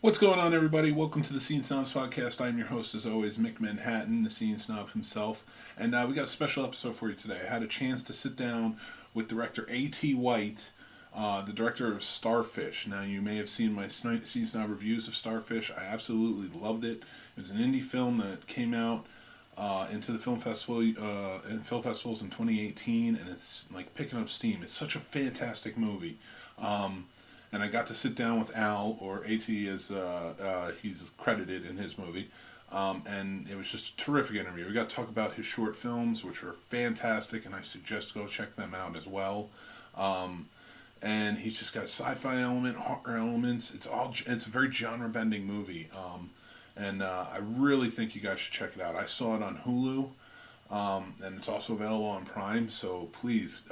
What's going on, everybody? Welcome to the Scene Snobs podcast. I'm your host, as always, Mick Manhattan, the Scene Snob himself. And we got a special episode for you today. I had a chance to sit down with director A.T. White, the director of Starfish. Now, you may have seen my Scene Snob reviews of Starfish. I absolutely loved it. It was an indie film that came out into the film festival and film festivals in 2018, and it's like picking up steam. It's such a fantastic movie. And I got to sit down with Al, or A.T. as he's credited in his movie, and it was just a terrific interview. We got to talk about his short films, which are fantastic, and I suggest go check them out as well. And he's just got a sci-fi element, horror elements. It's a very genre-bending movie, and I really think you guys should check it out. I saw it on Hulu, and it's also available on Prime, so please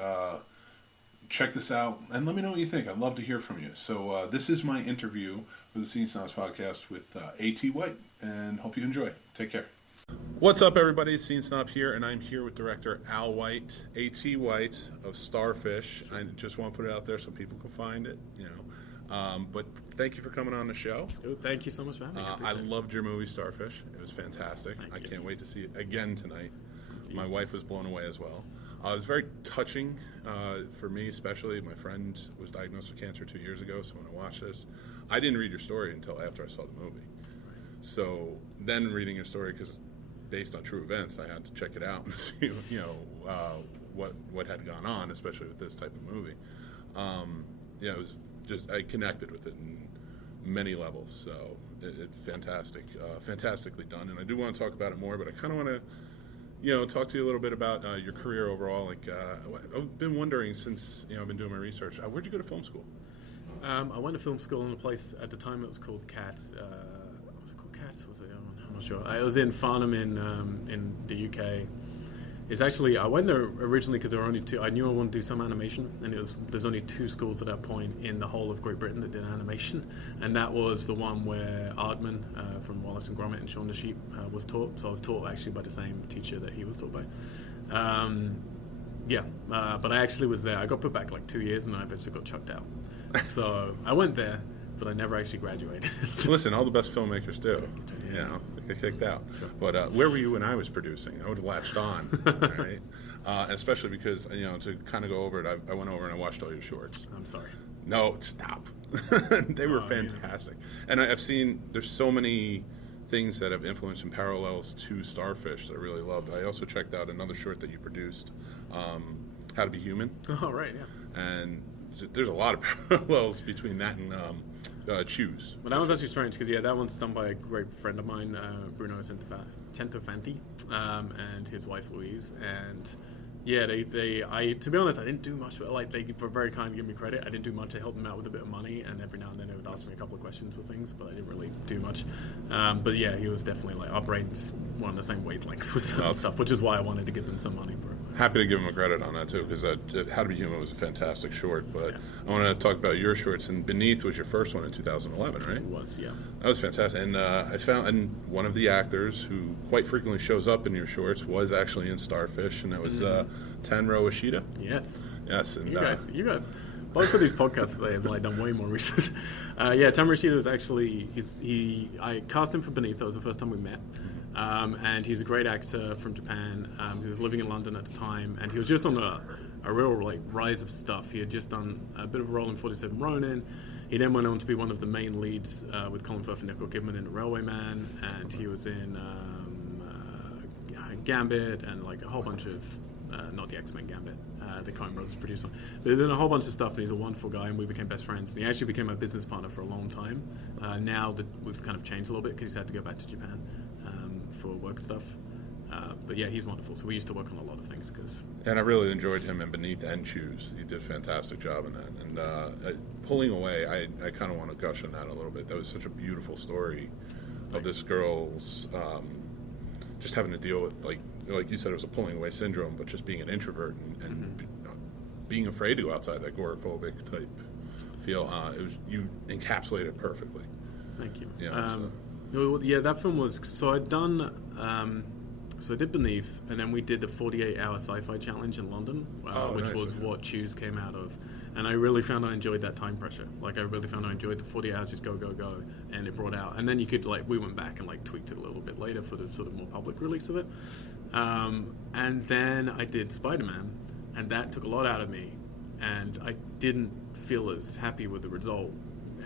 check this out and let me know what you think. I'd love to hear from you. So this is my interview for the Scene Snobs podcast with A.T. White, and hope you enjoy. Take care. What's up, everybody? Scene Snob here, and I'm here with director Al White, A.T. White of Starfish. I just want to put it out there so people can find it, but thank you for coming on the show. Thank you so much for having me. I loved your movie, Starfish. It was fantastic. I can't wait to see it again tonight. My wife was blown away as well. It was very touching for me, especially. My friend was diagnosed with cancer 2 years ago, so when I watched this, I didn't read your story until after I saw the movie. So then reading your story, because based on true events, I had to check it out and see, what had gone on, especially with this type of movie. It was just, I connected with it in many levels, so it's fantastic, fantastically done. And I do want to talk about it more, but I kind of want to talk to you a little bit about your career overall. I've been wondering since I've been doing my research. Where'd you go to film school? I went to film school in a place at the time. It was called CAT. Was it called CAT? Was it? I'm not sure. I was in Farnham in the UK. It's actually, I went there originally because there were only two. I knew I wanted to do some animation, and there's only two schools at that point in the whole of Great Britain that did animation, and that was the one where Aardman from Wallace and Gromit and Shaun the Sheep was taught. So I was taught actually by the same teacher that he was taught by. But I actually was there. I got put back like 2 years, and then I eventually got chucked out. So I went there, but I never actually graduated. Listen, all the best filmmakers do. They get kicked out. Sure. But where were you when I was producing? I would have latched on, right? Especially because, to kind of go over it, I went over and I watched all your shorts. I'm sorry. No, stop. They were fantastic. And I've seen, there's so many things that have influenced and parallels to Starfish that I really loved. I also checked out another short that you produced, How to Be Human. Oh, right, yeah. And there's a lot of parallels between that and Choose. Well, that was actually strange because that one's done by a great friend of mine, Bruno Centofanti, and his wife Louise. And to be honest, I didn't do much. They were very kind to give me credit. I didn't do much. I helped them out with a bit of money, and every now and then they would ask me a couple of questions for things, but I didn't really do much. He was definitely our brains were on the same wavelength with some stuff, which is why I wanted to give them some money for it. Happy to give him a credit on that too, because How to Be Human was a fantastic short. But I want to talk about your shorts. And Beneath was your first one in 2011, right? It was, yeah. That was fantastic. And I found one of the actors who quite frequently shows up in your shorts was actually in Starfish, and that was Tanro Ishida. Yes. Yes. And you guys. Both of these podcasts, they have done way more research. Tanro Ishida was actually I cast him for Beneath. That was the first time we met. And he's a great actor from Japan. He was living in London at the time, and he was just on a real rise of stuff. He had just done a bit of a role in 47 Ronin. He then went on to be one of the main leads with Colin Firth and Nicole Kidman in The Railway Man, and he was in Gambit and like a whole bunch of not the X-Men Gambit, the Coen Brothers produced one. But he's in a whole bunch of stuff, and he's a wonderful guy, and we became best friends. And he actually became my business partner for a long time. Now that we've kind of changed a little bit because he's had to go back to Japan for work stuff. He's wonderful. So we used to work on a lot of things. And I really enjoyed him in Beneath and Choose. He did a fantastic job in that. And Pulling Away, I kind of want to gush on that a little bit. That was such a beautiful story of this girl's just having to deal with, like you said, it was a pulling away syndrome, but just being an introvert and being afraid to go outside, that agoraphobic type feel. You encapsulated it perfectly. Thank you. Yeah, that film was, so I'd done So I did Beneath, and then we did the 48-hour sci-fi challenge in London, which nice, was okay. what Choose came out of. And I really found I enjoyed that time pressure. Like, I really found I enjoyed the 40 hours, just go, go, go. And it brought out, and then you could, like, we went back and, like, tweaked it a little bit later for the sort of more public release of it. And then I did Spider-Man, and that took a lot out of me. And I didn't feel as happy with the result,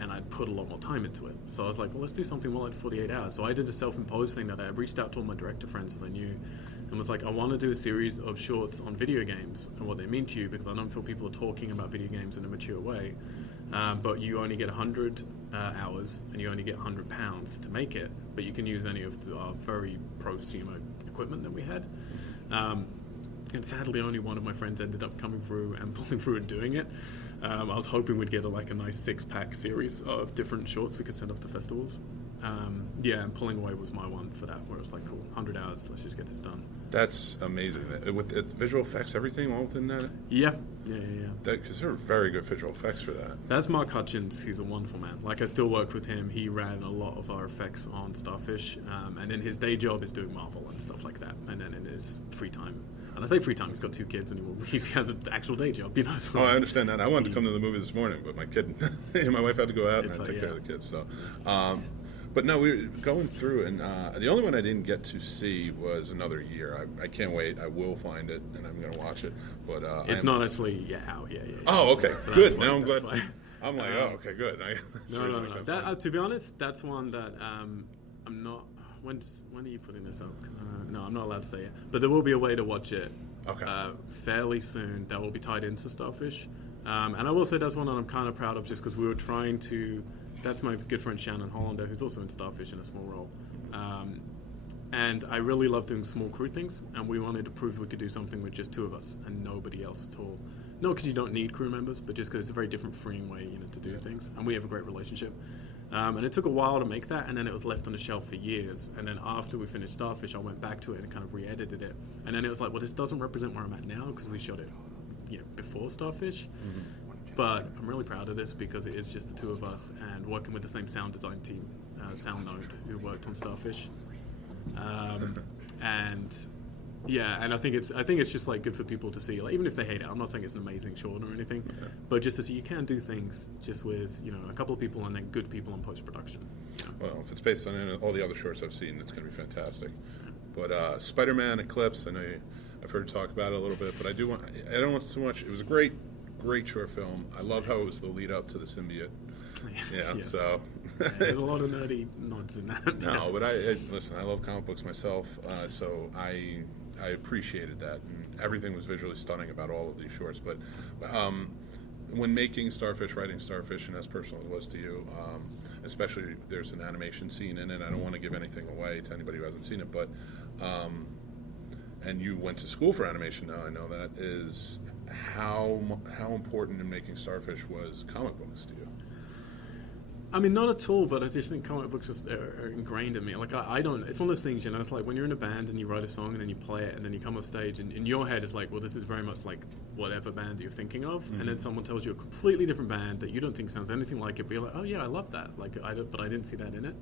and I'd put a lot more time into it. So I was like, well, let's do something more like 48 hours. So I did a self-imposed thing that I reached out to all my director friends that I knew and was like, I want to do a series of shorts on video games and what they mean to you, because I don't feel people are talking about video games in a mature way. But you only get 100 hours and you only get £100 to make it, but you can use any of our very prosumer equipment that we had. And sadly, only one of my friends ended up coming through and pulling through and doing it. I was hoping we'd get a nice 6-pack series of different shorts we could send off to festivals. And Pulling Away was my one for that, where it was like, cool, 100 hours, let's just get this done. That's amazing. With visual effects, everything all within that? Yeah. Because there are very good visual effects for that. That's Mark Hutchins, who's a wonderful man. Like, I still work with him. He ran a lot of our effects on Starfish, and then his day job is doing Marvel and stuff like that. And then in his free time, and I say free time, he's got 2 kids and he has an actual day job, you know. So I understand that. I wanted to come to the movie this morning, but my kid, my wife had to go out and I took care of the kids. So, but no, we were going through, and the only one I didn't get to see was Another Year. I can't wait. I will find it, and I'm going to watch it. But it's not actually out. Yeah. Oh, okay, so good. Now I'm glad. I'm like, okay, good. No. That, to be honest, that's one that I'm not. When are you putting this up? No, I'm not allowed to say it. But there will be a way to watch it fairly soon that will be tied into Starfish. And I will say that's one that I'm kind of proud of, just because we were trying to... That's my good friend Shannon Hollander, who's also in Starfish in a small role. And I really love doing small crew things, and we wanted to prove we could do something with just 2 of us and nobody else at all. Not because you don't need crew members, but just because it's a very different, freeing way, to do things. And we have a great relationship. And it took a while to make that, and then it was left on the shelf for years. And then after we finished Starfish, I went back to it and kind of re-edited it. And then it was like, well, this doesn't represent where I'm at now, because we shot it before Starfish. Mm-hmm. But I'm really proud of this because it is just the 2 of us, and working with the same sound design team, Sound Node, who worked on Starfish. And I think it's just like good for people to see, like, even if they hate it. I'm not saying it's an amazing short or anything, but just to see you can do things just with a couple of people and then good people in post production. Well, if it's based on all the other shorts I've seen, it's going to be fantastic. But Spider-Man Eclipse, I know I've heard you talk about it a little bit, but I don't want so much. It was a great short film. I love how it was the lead up to the symbiote. Yeah, yes. So there's a lot of nerdy nods in that. No, but listen. I love comic books myself, so I appreciated that, and everything was visually stunning about all of these shorts. But when making Starfish, writing Starfish, and as personal as it was to you, especially there's an animation scene in it. I don't want to give anything away to anybody who hasn't seen it, but and you went to school for animation now. I know that is how important in making Starfish was comic books to you. I mean, not at all, but I just think comic books are ingrained in me. Like, I don't... It's one of those things, it's like when you're in a band and you write a song and then you play it and then you come off stage and in your head it's like, well, this is very much like whatever band you're thinking of. Mm-hmm. And then someone tells you a completely different band that you don't think sounds anything like it, but you're like, oh yeah, I love that. Like, but I didn't see that in it.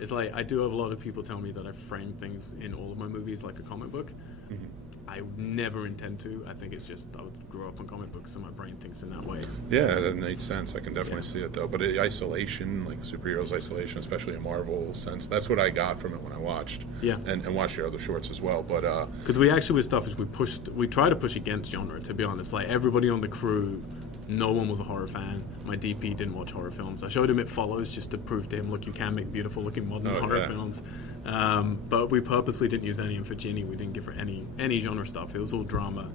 It's like, I do have a lot of people tell me that I frame things in all of my movies like a comic book. Mm-hmm. I never intend to. I think it's just I grew up on comic books, so my brain thinks in that way. Yeah, that makes sense. I can definitely see it, though. But isolation, like superheroes isolation, especially a Marvel sense, that's what I got from it when I watched. Yeah. And watched your other shorts as well. But because we actually, with Starfish, we tried to push against genre, to be honest. Like, everybody on the crew, no one was a horror fan. My DP didn't watch horror films. I showed him It Follows just to prove to him, look, you can make beautiful looking modern horror films. But we purposely didn't use any, and for Ginny we didn't give her any genre stuff. It was all drama,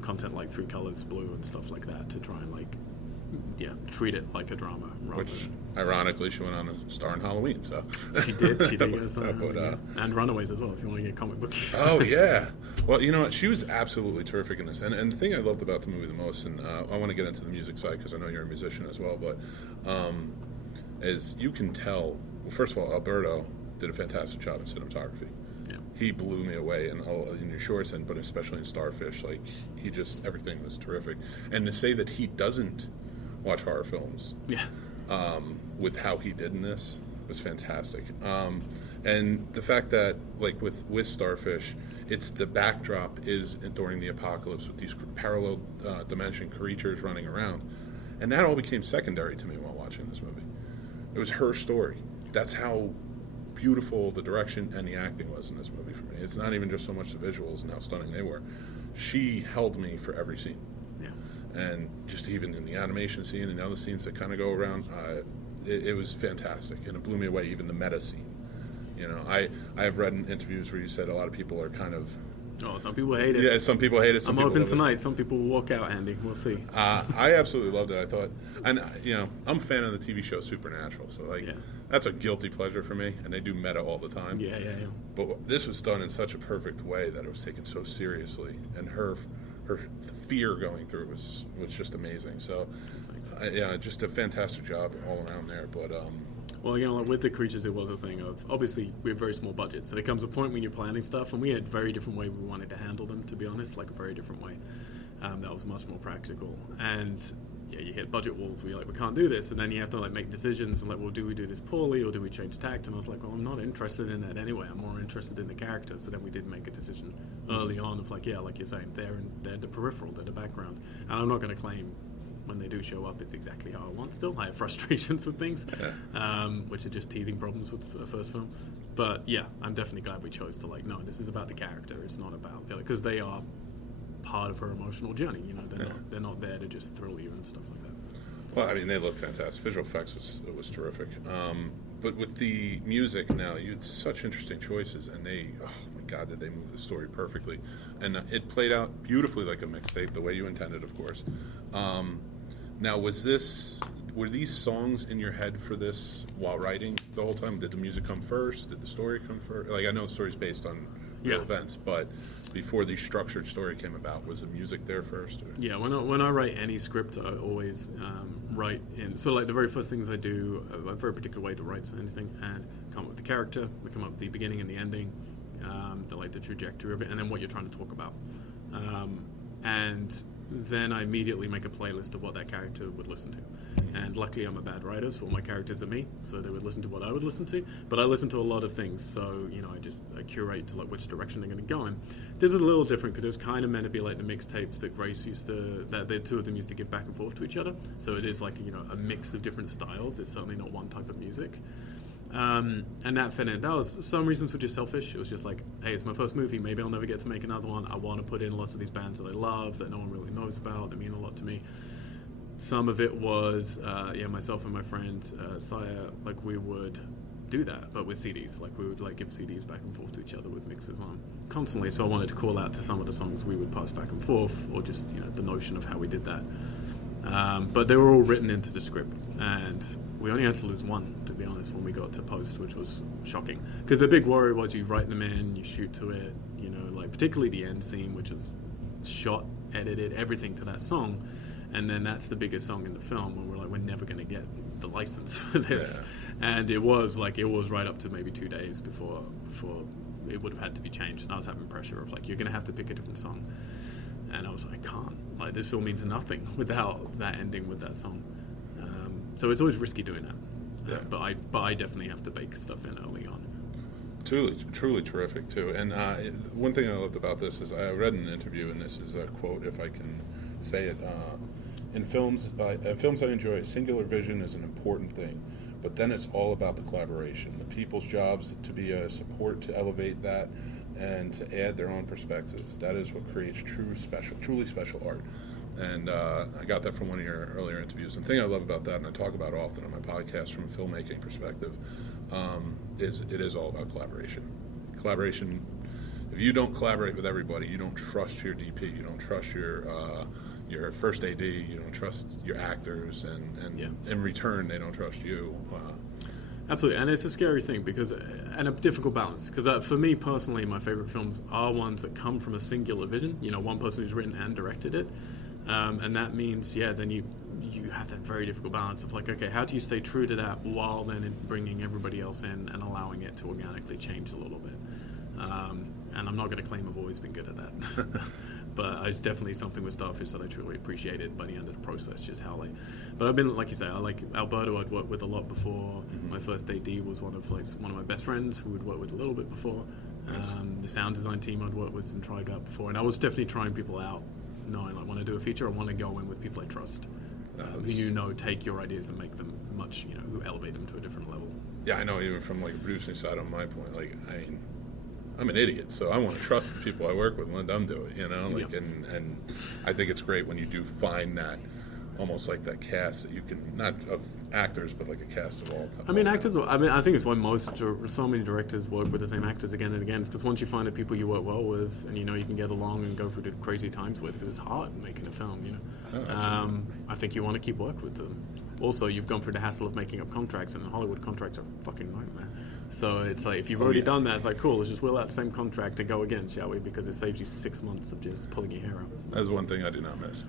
content like Three Colors Blue and stuff like that, to try and treat it like a drama. Which, ironically, she went on to star in Halloween, so... She did and Runaways as well, if you want to get comic book. Oh, yeah. Well, you know what, she was absolutely terrific in this. And the thing I loved about the movie the most, and I want to get into the music side because I know you're a musician as well, but is you can tell, well, first of all, Alberto did a fantastic job in cinematography. Yeah. He blew me away in your shorts, but especially in Starfish. Like, everything was terrific. And to say that he doesn't watch horror films, with how he did in this, was fantastic. And the fact that, like with Starfish, it's the backdrop is during the apocalypse with these parallel dimension creatures running around, and that all became secondary to me while watching this movie. It was her story. That's how beautiful the direction and the acting was in this movie for me. It's not even just so much the visuals and how stunning they were. She held me for every scene. Yeah. And just even in the animation scene and the other scenes that kind of go around, it was fantastic, and it blew me away. Even the meta scene. You know, I have read in interviews where you said a lot of people are kind of... Oh, some people hate it. Yeah, some people hate it. Some I'm people hoping tonight it. some people will walk out, Andy. We'll see. I absolutely loved it. I thought, and you know, I'm a fan of the TV show Supernatural, so like that's a guilty pleasure for me. And they do meta all the time. Yeah. But this was done in such a perfect way that it was taken so seriously, and her fear going through it was just amazing. So, just a fantastic job all around there. But well, you know, like with the creatures, it was a thing of, obviously, we have very small budgets, so there comes a point when you're planning stuff, and we had very different way we wanted to handle them, to be honest, like a very different way. That was much more practical. And, yeah, you hit budget walls where you're like, we can't do this, and then you have to, like, make decisions, and like, well, do we do this poorly, or do we change tact? And I was like, well, I'm not interested in that anyway, I'm more interested in the characters. So then we did make a decision early on of like, yeah, like you're saying, they're the peripheral, they're the background. And I'm not going to claim when they do show up, it's exactly how I want still. I have frustrations with things, which are just teething problems with the first film. But yeah, I'm definitely glad we chose to like, no, this is about the character. It's not about, because they are part of her emotional journey. You know, they're not there to just thrill you and stuff like that. Well, I mean, they look fantastic. Visual effects was terrific. But with the music now, you had such interesting choices, and oh my God, did they move the story perfectly. And it played out beautifully like a mixtape, the way you intended, of course. Now, were these songs in your head for this while writing the whole time? Did the music come first? Did the story come first? Like, I know the story's based on real events, but before the structured story came about, was the music there first? Or? Yeah, when I write any script, I always write in. So, like, the very first things I do, I have a very particular way to write anything, and come up with the character, we come up with the beginning and the ending, the trajectory of it, and then what you're trying to talk about. And then I immediately make a playlist of what that character would listen to. And luckily I'm a bad writer, so all my characters are me, so they would listen to what I would listen to. But I listen to a lot of things, so, you know, I curate to like which direction they're going to go in. This is a little different because it's kind of meant to be like the mixtapes that Grace that the two of them used to give back and forth to each other. So it is like, you know, a mix of different styles. It's certainly not one type of music. And that fit in. That was some reasons were just selfish. It was just like, hey, it's my first movie. Maybe I'll never get to make another one. I want to put in lots of these bands that I love that no one really knows about. That mean a lot to me. Some of it was, myself and my friend Saya, like we would do that, but with CDs. Like we would like give CDs back and forth to each other with mixes on constantly. So I wanted to call out to some of the songs we would pass back and forth, or just, you know, the notion of how we did that. But they were all written into the script, and we only had to lose one, to be honest, when we got to post, which was shocking. Because the big worry was you write them in, you shoot to it, you know, like particularly the end scene, which is shot, edited, everything to that song, and then that's the biggest song in the film, and we're like, we're never going to get the license for this. Yeah. And it was right up to maybe 2 days before it would have had to be changed. And I was having pressure of like, you're going to have to pick a different song. And I was like, I can't. Like, this film means nothing without that ending with that song. So it's always risky doing that. Yeah. But I definitely have to bake stuff in early on. Truly terrific too. And one thing I loved about this is I read an interview, and this is a quote, if I can say it. In films I enjoy, a singular vision is an important thing, but then it's all about the collaboration, the people's jobs to be a support to elevate that, and to add their own perspectives. That is what creates truly special art. And I got that from one of your earlier interviews. And the thing I love about that, and I talk about often on my podcast from a filmmaking perspective, is it is all about collaboration. Collaboration, if you don't collaborate with everybody, you don't trust your DP, you don't trust your first AD, you don't trust your actors, and in return, they don't trust you. Absolutely, and it's a scary thing and a difficult balance, because for me personally, my favorite films are ones that come from a singular vision, you know, one person who's written and directed it, and that means, then you have that very difficult balance of like, okay, how do you stay true to that while then bringing everybody else in and allowing it to organically change a little bit, and I'm not going to claim I've always been good at that. But it's definitely something with Starfish that I truly appreciated by the end of the process, just how but I've been, like you say, I like Alberto. I'd worked with a lot before. My first AD was one of my best friends who I'd worked with a little bit before. Nice. The sound design team I'd worked with and tried out before, and I was definitely trying people out, knowing like when I do a feature, I want to go in with people I trust, who take your ideas and make them much, who elevate them to a different level. Yeah, I know. Even from like a producing side, on my point, like I'm an idiot, so I want to trust the people I work with and let them do it. And I think it's great when you do find that. Almost like that cast that you can, not of actors, but like a cast of all time. I mean, actors. I think it's why so many directors work with the same actors again and again. Because once you find the people you work well with, and you can get along and go through the crazy times with, because it's hard making a film. Oh, I think you want to keep working with them. Also, you've gone through the hassle of making up contracts, and Hollywood contracts are a fucking nightmare. So it's like, if you've already done that, it's like, cool, let's just wheel out the same contract and go again, shall we? Because it saves you 6 months of just pulling your hair out. That's one thing I do not miss.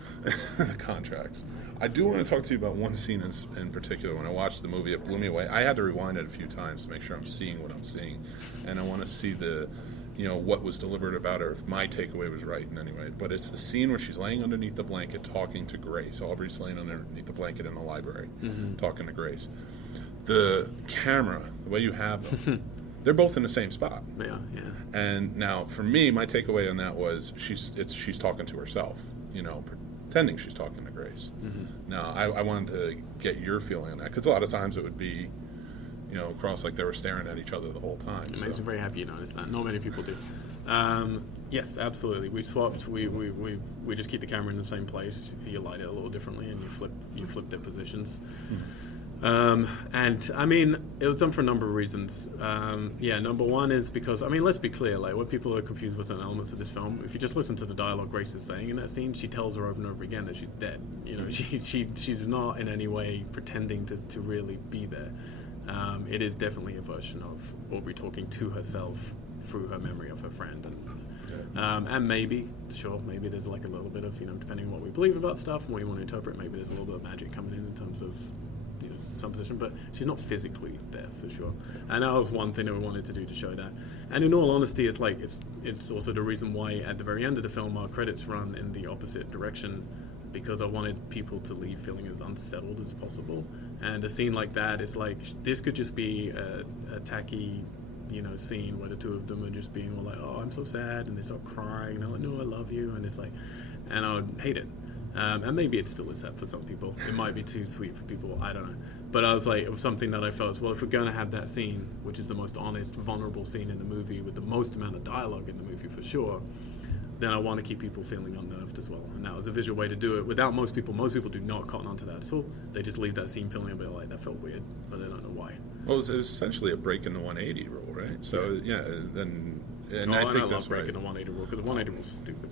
Contracts. I do want to talk to you about one scene in particular. When I watched the movie, it blew me away. I had to rewind it a few times to make sure I'm seeing what I'm seeing. And I want to see what was deliberate about her, if my takeaway was right in any way. But it's the scene where she's laying underneath the blanket talking to Grace. Aubrey's laying underneath the blanket in the library talking to Grace. The camera, the way you have them, they're both in the same spot. Yeah. And now, for me, my takeaway on that was she's talking to herself, pretending she's talking to Grace. Now, I wanted to get your feeling on that, because a lot of times it would be, across like they were staring at each other the whole time. It makes me very happy you noticed that. Not many people do. Yes, absolutely. We swapped. We just keep the camera in the same place. You light it a little differently, and you flip their positions. And I mean, it was done for a number of reasons. Number one is because, let's be clear, like when people are confused with certain elements of this film, if you just listen to the dialogue Grace is saying in that scene, she tells her over and over again that she's dead. She's not in any way pretending to really be there. It is definitely a version of Aubrey talking to herself through her memory of her friend. And maybe there's like a little bit of, depending on what we believe about stuff and what you want to interpret, maybe there's a little bit of magic coming in terms of some position, but she's not physically there for sure. And that was one thing that we wanted to do to show that. And in all honesty, it's also the reason why at the very end of the film our credits run in the opposite direction, because I wanted people to leave feeling as unsettled as possible. And a scene like that is like, this could just be a tacky scene where the two of them are just being all like, oh, I'm so sad, and they start crying, and they're like, no, I love you, and it's like, and I would hate it. And maybe it still is that for some people. It might be too sweet for people, I don't know. But I was like, it was something that I felt, well, if we're going to have that scene, which is the most honest, vulnerable scene in the movie with the most amount of dialogue in the movie for sure, then I want to keep people feeling unnerved as well. And that was a visual way to do it. Without most people do not cotton onto that at all. They just leave that scene feeling a bit like, that felt weird, but they don't know why. Well, it was essentially a break in the 180 rule, right? So, I love breaking the 180 rule, because the 180 rule is stupid.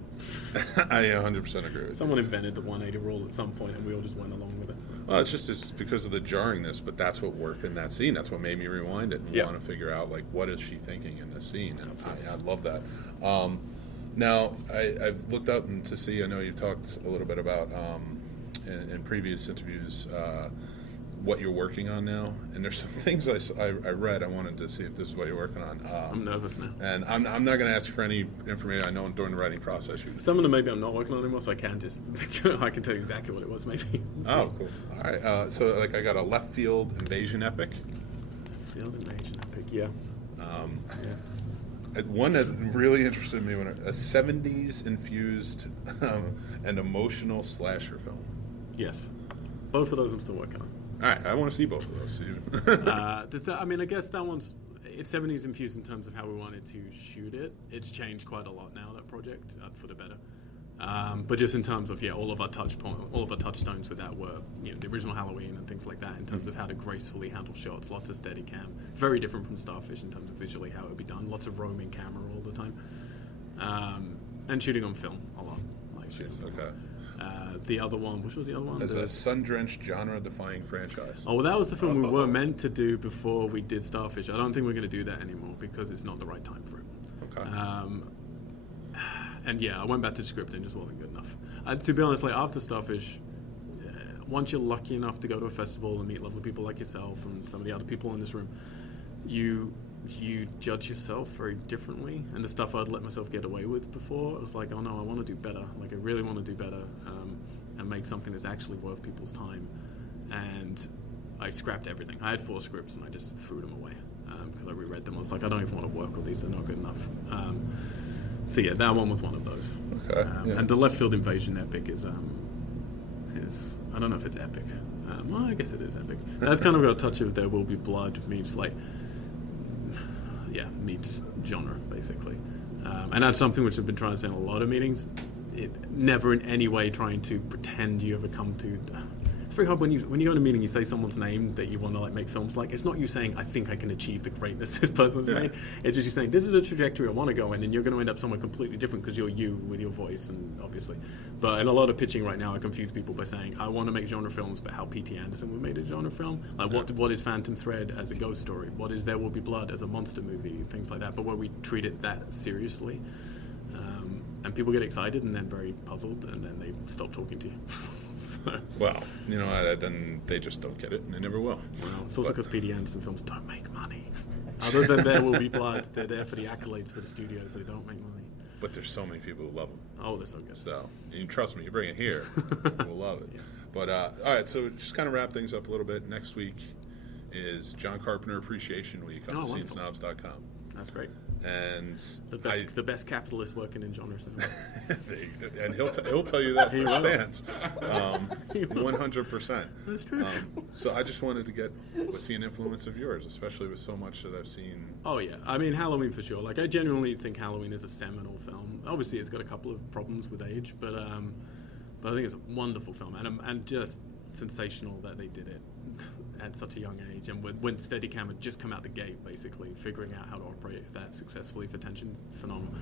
I 100% agree with Someone invented the 180 rule at some point, and we all just went along with it. Well, it's because of the jarringness, but that's what worked in that scene. That's what made me rewind it and want to figure out, like, what is she thinking in this scene? And I love that. Now, I've looked up to see, I know you talked a little bit about, in previous interviews, what you're working on now, and there's some things I read. I wanted to see if this is what you're working on. I'm nervous now, and I'm not going to ask you for any information. I know during the writing process. Some of them maybe I'm not working on anymore, so I can I can tell you exactly what it was. Maybe. Oh, cool. All right. So like I got a left field invasion epic. Field invasion epic. Yeah. One that really interested me, a 70s infused and emotional slasher film. Yes, both of those I'm still working on. All right, I want to see both of those. I guess that one's, it's 70s infused in terms of how we wanted to shoot it. It's changed quite a lot now, that project, for the better. But just in terms of all of our touchstones with that were the original Halloween and things like that, in terms of how to gracefully handle shots, lots of steady cam, very different from Starfish in terms of visually how it would be done, lots of roaming camera all the time, and shooting on film a lot. Okay. The other one, which was the other one? It's a sun-drenched, genre-defying franchise. Oh, well, that was the film we were meant to do before we did Starfish. I don't think we're going to do that anymore because it's not the right time for it. Okay. And I went back to the script and it just wasn't good enough. To be honest, after Starfish, once you're lucky enough to go to a festival and meet lovely people like yourself and some of the other people in this room, you you judge yourself very differently. And the stuff I'd let myself get away with before, it was like, oh no, I want to do better. Like, I really want to do better, and make something that's actually worth people's time. And I scrapped everything. I had 4 scripts and I just threw them away because I reread them. I was like, I don't even want to work with these. They're not good enough. So yeah, that one was one of those. Okay. And the left field invasion epic is I don't know if it's epic. Well, I guess it is epic. That's kind of got a touch of There Will Be Blood meets meets genre basically. And that's something which I've been trying to say in a lot of meetings. It never in any way trying to pretend you ever come to. It's very hard when you go in a meeting, you say someone's name that you want to make films like. It's not you saying, I think I can achieve the greatness this person's made. It's just you saying, this is a trajectory I want to go in, and you're going to end up somewhere completely different because you're you with your voice, and obviously. But in a lot of pitching right now, I confuse people by saying, I want to make genre films, but how P.T. Anderson would have made a genre film. Like, what is Phantom Thread as a ghost story? What is There Will Be Blood as a monster movie? Things like that. But where we treat it that seriously. And people get excited and then very puzzled, and then they stop talking to you. So. Well, then they just don't get it, and they never will. Well, it's also because P.D. Anderson films don't make money. Other than There Will Be Blood, they're there for the accolades for the studios. They don't make money. But there's so many people who love them. Oh, they're so good. So, and trust me, you bring it here, we'll love it. Yeah. But, all right, so just kind of wrap things up a little bit. Next week is John Carpenter Appreciation Week on scenesnobs.com. That's great. And the best capitalist working in genre cinema. And he'll tell you that he stands. 100%. That's true. So I just wanted to see an influence of yours, especially with so much that I've seen. Oh yeah, I mean Halloween for sure. Like I genuinely think Halloween is a seminal film. Obviously, it's got a couple of problems with age, but I think it's a wonderful film and just sensational that they did it at such a young age, and when Steadicam had just come out the gate, basically figuring out how to operate that successfully for tension, phenomenal.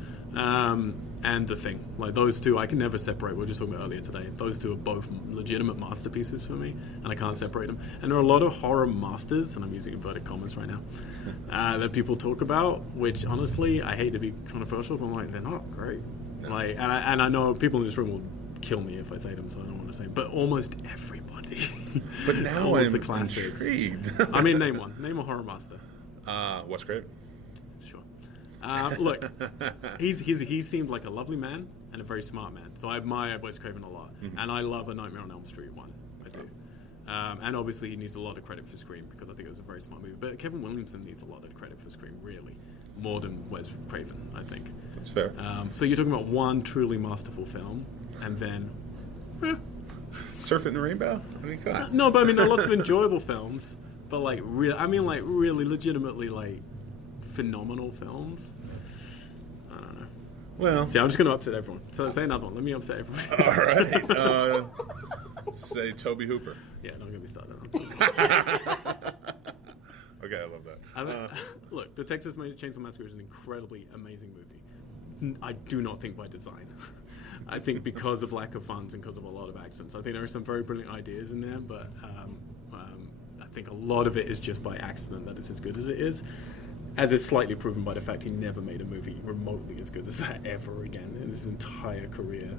And The Thing, like those two, I can never separate. We were just talking about earlier today. Those two are both legitimate masterpieces for me, and I can't separate them. And there are a lot of horror masters, and I'm using inverted commas right now, that people talk about, which honestly, I hate to be controversial, but I'm like, they're not great. No. Like, and I know people in this room will kill me if I say them, so I don't want to say. But almost everybody. But now I'm the classics. Intrigued. I mean, name one. Name a horror master. Wes Craven. Sure. Look, he seemed like a lovely man and a very smart man. So I admire Wes Craven a lot, and I love A Nightmare on Elm Street 1. I do. And obviously he needs a lot of credit for Scream because I think it was a very smart movie. But Kevin Williamson needs a lot of credit for Scream, really, more than Wes Craven, I think. That's fair. So you're talking about one truly masterful film, and then. Surf It in the Rainbow? I mean, come on. No, but I mean, there are lots of enjoyable films, but really legitimately, phenomenal films. I don't know. Well. See, I'm just going to upset everyone. So say another one. Let me upset everyone. All right. Say Toby Hooper. Yeah, not going to be started on. Okay, I love that. Look, The Texas Chainsaw Massacre is an incredibly amazing movie. I do not think by design. I think because of lack of funds and because of a lot of accidents. I think there are some very brilliant ideas in there, but I think a lot of it is just by accident that it's as good as it is, as is slightly proven by the fact he never made a movie remotely as good as that ever again in his entire career,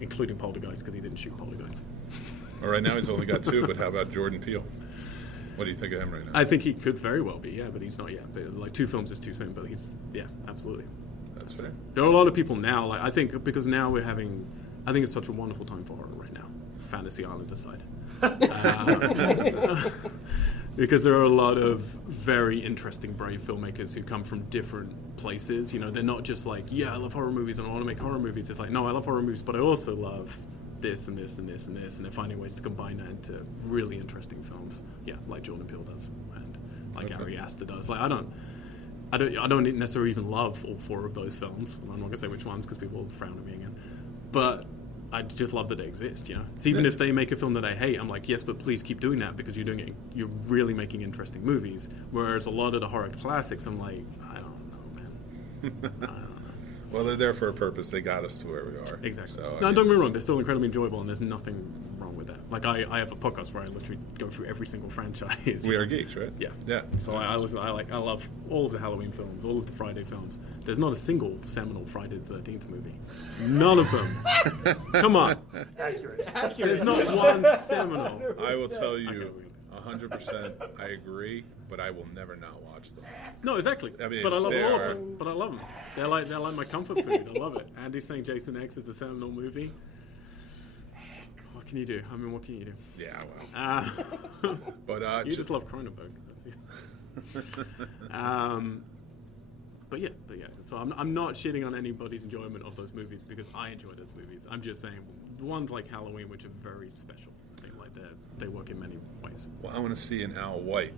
including Poltergeist, because he didn't shoot Poltergeist. All right, now he's only got 2, but how about Jordan Peele? What do you think of him right now? I think he could very well be, but he's not yet. But 2 films is too soon, but absolutely. That's fair. There are a lot of people now, I think, because now I think it's such a wonderful time for horror right now. Fantasy Island aside. Because there are a lot of very interesting, brave filmmakers who come from different places. You know, they're not just like, yeah, I love horror movies and I want to make horror movies. It's like, no, I love horror movies, but I also love this and this and this and this. And they're finding ways to combine that into really interesting films. Yeah, like Jordan Peele does and like Ari Aster does. Like, I don't necessarily even love all 4 of those films. I'm not going to say which ones because people will frown at me again. But I just love that they exist, you know. It's even if they make a film that I hate, I'm like, yes, but please keep doing that because you're really making interesting movies. Whereas a lot of the horror classics, I'm like, I don't know, man. I don't know. Well, they're there for a purpose. They got us to where we are. Exactly. So, don't get me wrong. They're still incredibly enjoyable, and there's nothing wrong with that. Like, I have a podcast where I literally go through every single franchise. We Are Geeks, right? Yeah. Yeah. So I love all of the Halloween films, all of the Friday films. There's not a single seminal Friday the 13th movie. None of them. Come on. Accurate. There's not one seminal. I will tell you, 100%, I agree. but I will never not watch them. No, exactly. I mean, but I love they all are- of them. But I love them. They're like my comfort food. I love it. Andy's saying Jason X is a seminal movie. What can you do? I mean, what can you do? Yeah, well. But you just love Cronenberg. But yeah. So I'm not shitting on anybody's enjoyment of those movies because I enjoy those movies. I'm just saying ones like Halloween, which are very special. I think like they work in many ways. Well, I want to see an Al White,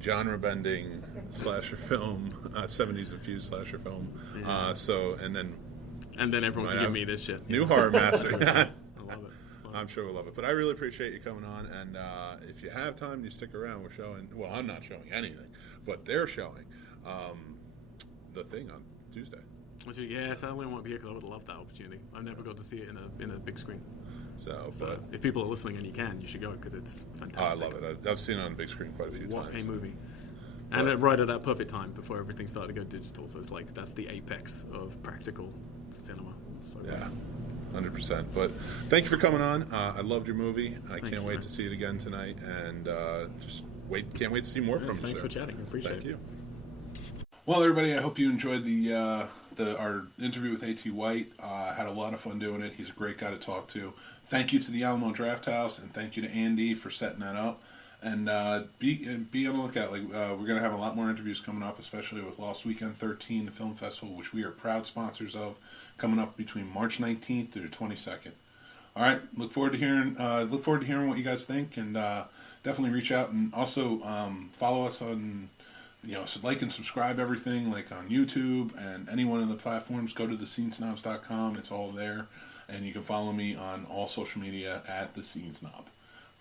genre-bending slasher film, 70s infused slasher film. Yeah. And then Everyone can give me this shit. New horror master. I love it. I'm sure we'll love it. But I really appreciate you coming on. And if you have time, you stick around. We're showing. Well, I'm not showing anything, but they're showing The Thing on Tuesday. Yeah, sadly I won't be here because I would have loved that opportunity. I've never got to see it in a big screen. So But if people are listening and you can, you should go because it's I fantastic. love it. I've seen it on the big screen quite a few What times. a movie. And right at that perfect time before everything started to go digital. So it's like that's the apex of practical cinema. So Yeah, 100%. But thank you for coming on. I loved your movie. I Thank can't you, wait man. to see it again tonight. And can't wait to see more from you. Thanks sir. for chatting. I appreciate Thank it. you. Well, everybody, I hope you enjoyed our interview with A.T. White. Had a lot of fun doing it. He's a great guy to talk to. Thank you to the Alamo Draft House, and thank you to Andy for setting that up. And be on the lookout. Like we're gonna have a lot more interviews coming up, especially with Lost Weekend 13, the film festival, which we are proud sponsors of, coming up between March 19th through the 22nd. All right, look forward to hearing what you guys think, and definitely reach out and also follow us on. Like and subscribe everything, like on YouTube and any one of the platforms. Go to thescenesnobs.com. It's all there. And you can follow me on all social media at The Scene Snob.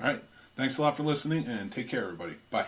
All right. Thanks a lot for listening, and take care, everybody. Bye.